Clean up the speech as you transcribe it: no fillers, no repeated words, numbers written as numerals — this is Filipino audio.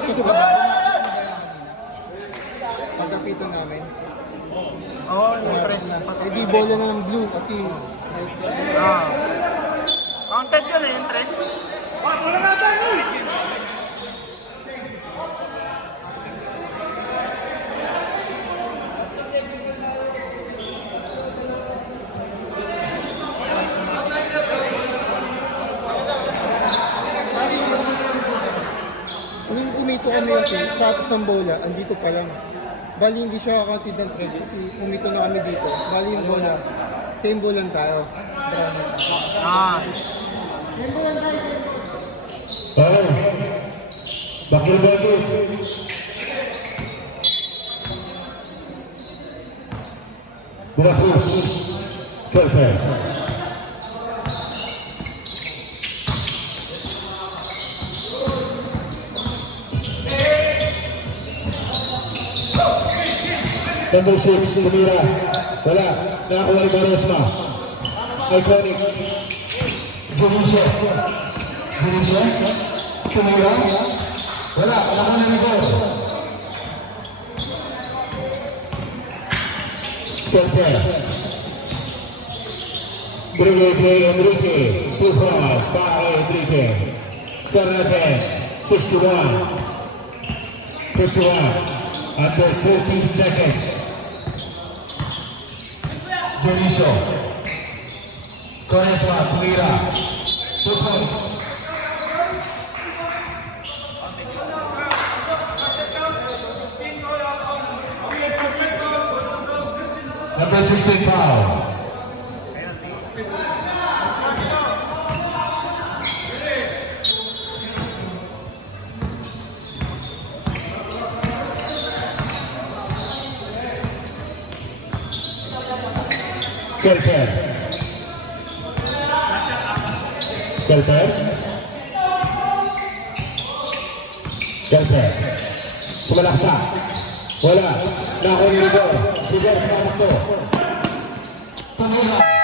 ito ba? Pagkapito namin. Oo, yung press. Di bola na ng blue kasi... Counted yun eh, yung press. Nung pumito kami kasi, status ng bola, andito pa lang. Bali hindi siya counted ng thread kasi pumito na kami dito. Bali yung bola, same bola tayo. Same bola tayo. Okay. Bakil bago. Bukas. Perfect. Number 6, tumira. Wala. Nakakuha ni Barosma. Iconic. Gumisya. Gumisya. Tumira. Wala. Nakakuha ni Bor. Perfect. Dribble play Enrique. 2-5 para Enrique. Score natin. 61. 51. Under 14 seconds. Joniso. Conesma, tumira. 2 points. Number 16 foul. Kelper. Kelper. Kelper. Sumalaksa. Wala. Nakuha ni Rigor. Rigor, panak to. Tumira.